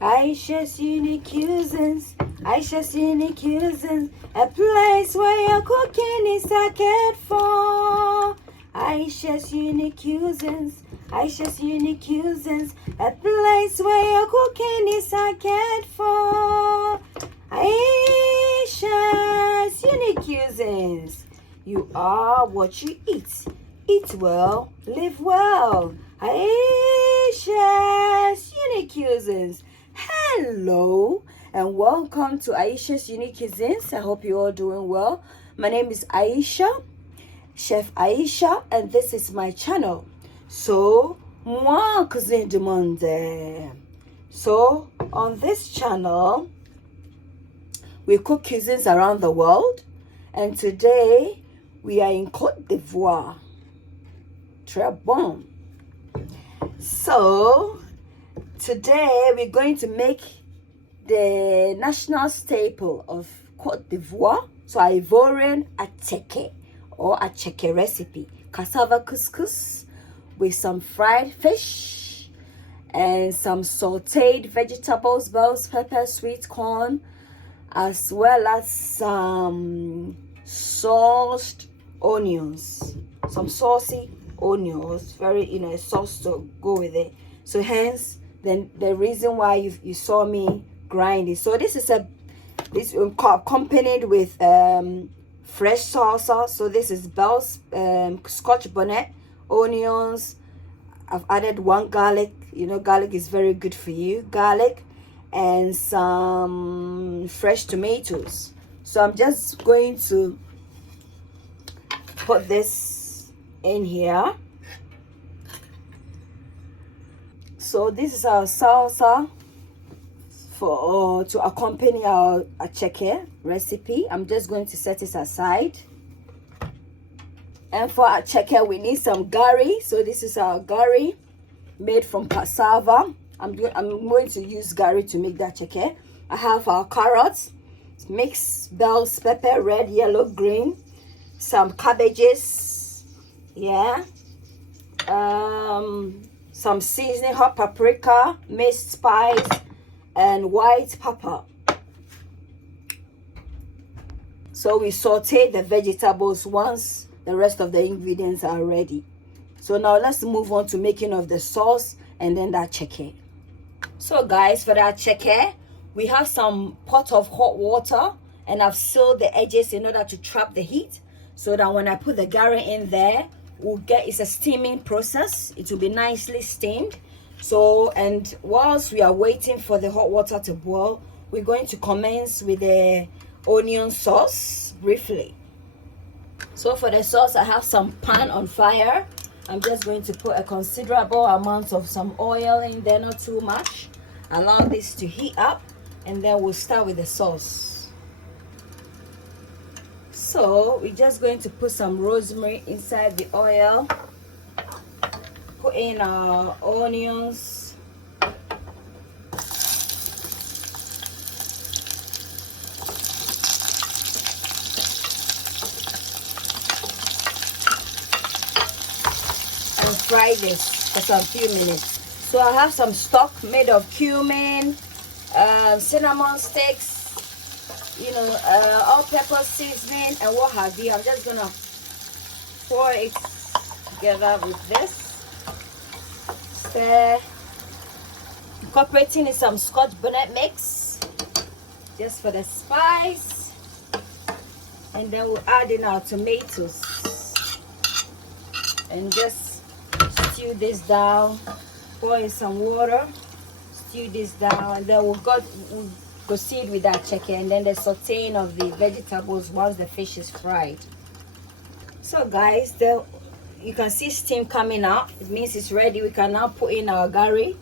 Ayesha's unique cuisines, Ayesha's unique cuisines, a place where your cooking is cared for. Ayesha's unique cuisines, Ayesha's unique cuisines, a place where your cooking is cared for. Ayesha's unique cuisines. You are what you eat. Eat well, live well. Ayesha's unique cuisines. Hello and welcome to Ayesha's Unique Cuisines. I hope you're all doing well. My name is Ayesha, Chef Ayesha, and this is my channel. So, moi cuisine du monde. So, on this channel, we cook cuisines around the world, and today we are in Côte d'Ivoire. Très bon. So, today we're going to make the national staple of Côte d'Ivoire, so Ivorian Attieke or Akyeke recipe. Cassava couscous with some fried fish and some sauteed vegetables, bells, pepper, sweet corn, as well as some sauced onions, some saucy onions, very sauce to go with it. So hence then the reason why you saw me grind it. So this is accompanied with fresh salsa. So this is bell's scotch bonnet, onions. I've added one garlic. Garlic is very good for you. Garlic and some fresh tomatoes. So I'm just going to put this in here. So this is our salsa to accompany our Akyeke recipe. I'm just going to set it aside. And for Akyeke, we need some Gari. So this is our Gari made from cassava. I'm going to use Gari to make that Akyeke. I have our carrots, mixed bells, pepper, red, yellow, green, some cabbages, some seasoning, hot paprika, minced spice, and white pepper. So we saute the vegetables once the rest of the ingredients are ready. So now let's move on to making of the sauce and then the Akyeke. So guys, for the Akyeke, we have some pot of hot water, and I've sealed the edges in order to trap the heat, so that when I put the Gari in there, it's a steaming process. It will be nicely steamed. So, and whilst we are waiting for the hot water to boil, we're going to commence with the onion sauce briefly. So for the sauce, I have some pan on fire. I'm just going to put a considerable amount of some oil in there, not too much. Allow this to heat up, and then we'll start with the sauce. So we're just going to put some rosemary inside the oil. Put in our onions. And fry this for some few minutes. So I have some stock made of cumin, cinnamon sticks, all pepper seasoning and what have you. I'm just gonna pour it together with this. Incorporating in some scotch bonnet mix just for the spice, and then we'll add in our tomatoes and just stew this down. Pour in some water, stew this down, and then we'll proceed with that Akyeke, and then the sauteing of the vegetables once the fish is fried. So guys, you can see steam coming out. It means it's ready. We can now put in our Gari.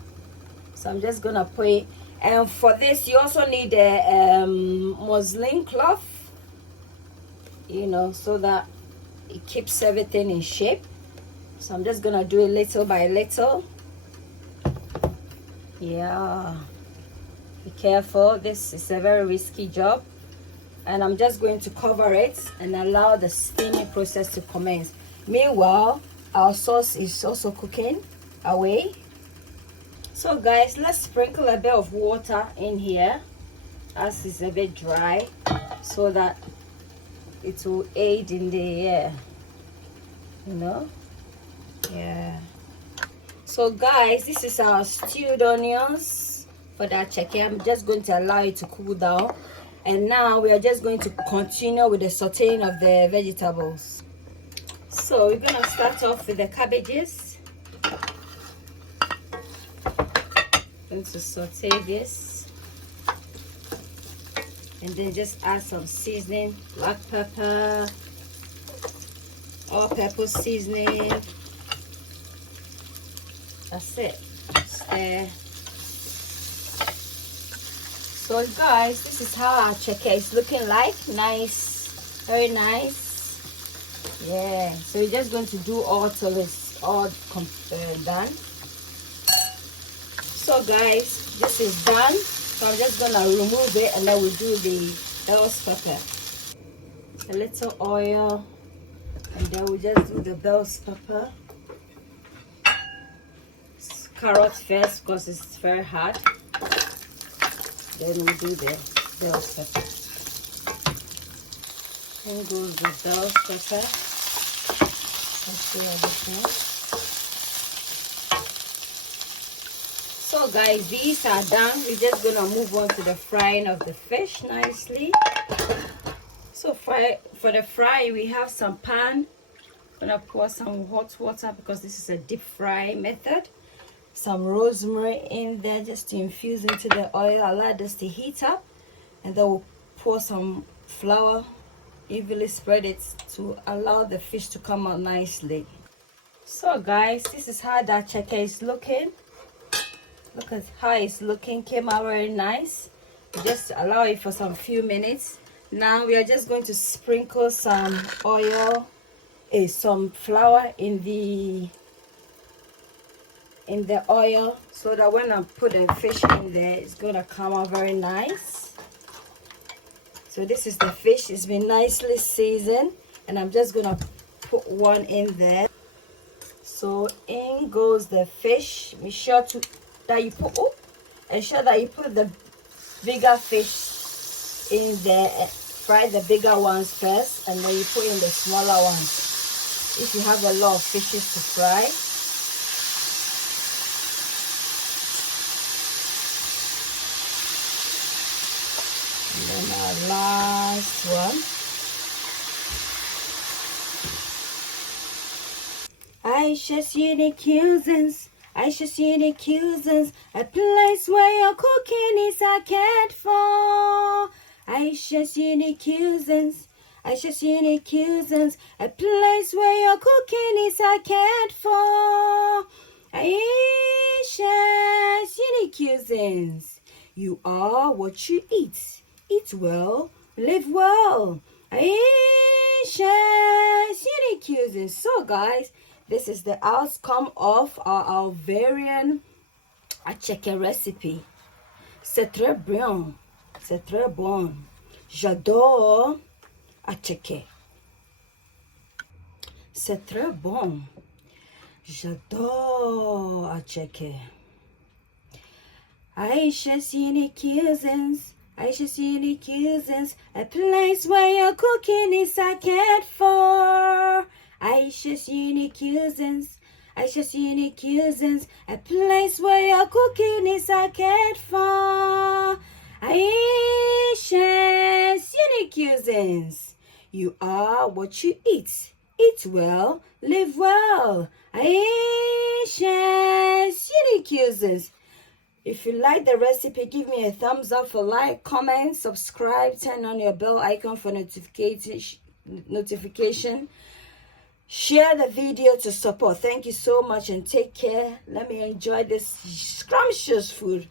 So I'm just gonna put it. And for this, you also need a muslin cloth, so that it keeps everything in shape. So I'm just gonna do it little by little. Be careful, this is a very risky job. And I'm just going to cover it and allow the steaming process to commence. Meanwhile, our sauce is also cooking away. So guys, let's sprinkle a bit of water in here as it's a bit dry, so that it will aid in the yeah. So guys, this is our stewed onions for that chicken. I'm just going to allow it to cool down, and now we are just going to continue with the sauteing of the vegetables. So we're going to start off with the cabbages. Going to saute this, and then just add some seasoning, black pepper, all-purpose seasoning. That's it. Stir. So guys, this is how our chicken is looking like. Nice, very nice. Yeah, so we're just going to do all till it's all done. So guys, this is done. So I'm just gonna remove it, and then we'll do the bell's pepper. A little oil, and then we just do the bell's pepper. Carrots first because it's very hard. Then we do the bell's pepper. Then goes the bell's pepper. Let's see everything. So guys, these are done. We're just gonna move on to the frying of the fish nicely. So for the fry, we have some pan. I'm gonna pour some hot water because this is a deep fry method. Some rosemary in there just to infuse into the oil. Allow this to heat up, and then we'll pour some flour, evenly spread it to allow the fish to come out nicely. So guys, this is how that chicken is looking. Look at how it's looking. Came out very nice. Just allow it for some few minutes. Now we are just going to sprinkle some oil, some flour in the oil, so that when I put the fish in there, it's gonna come out very nice. So this is the fish. It's been nicely seasoned, and I'm just gonna put one in there. So in goes the fish. Be sure that you put ensure that you put the bigger fish in there. Fry the bigger ones first, and then you put in the smaller ones if you have a lot of fishes to fry. And then our last one. Ayesha's unique cuisines. Ayesha's unique cuisines. A place where your cooking is cared for. Ayesha's unique cuisines. Ayesha's unique cuisines. A place where your cooking is cared for. Ayesha's unique cuisines. You are what you eat. Eat well, live well. Ayesha's unique cuisines. So guys, this is the outcome of our Ivorian Attieke recipe. C'est très bien. C'est très bon. J'adore Akyeke. C'est très bon. J'adore Akyeke. Ayesha's unique cuisines. Ayesha's unique cuisines. A place where your cooking is cared for. Ayesha's unique cuisines. Ayesha's unique cuisines. A place where your cooking is cared for. Ayesha's unique cuisines. You are what you eat. Eat well, live well. Ayesha's unique cuisines. If you like the recipe, give me a thumbs up for like, comment, subscribe, turn on your bell icon for notification. Share the video to support. Thank you so much, and take care. Let me enjoy this scrumptious food.